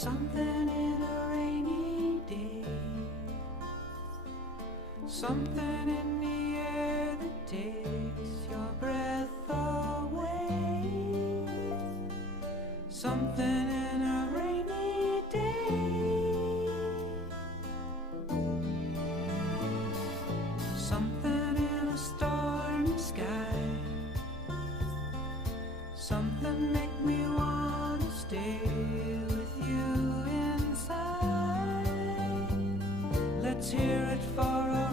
Something in a rainy day, something in the air that takes your breath away. Something in a rainy day, something in a stormy sky, something make me wanna stay with you inside. Let's hear it for a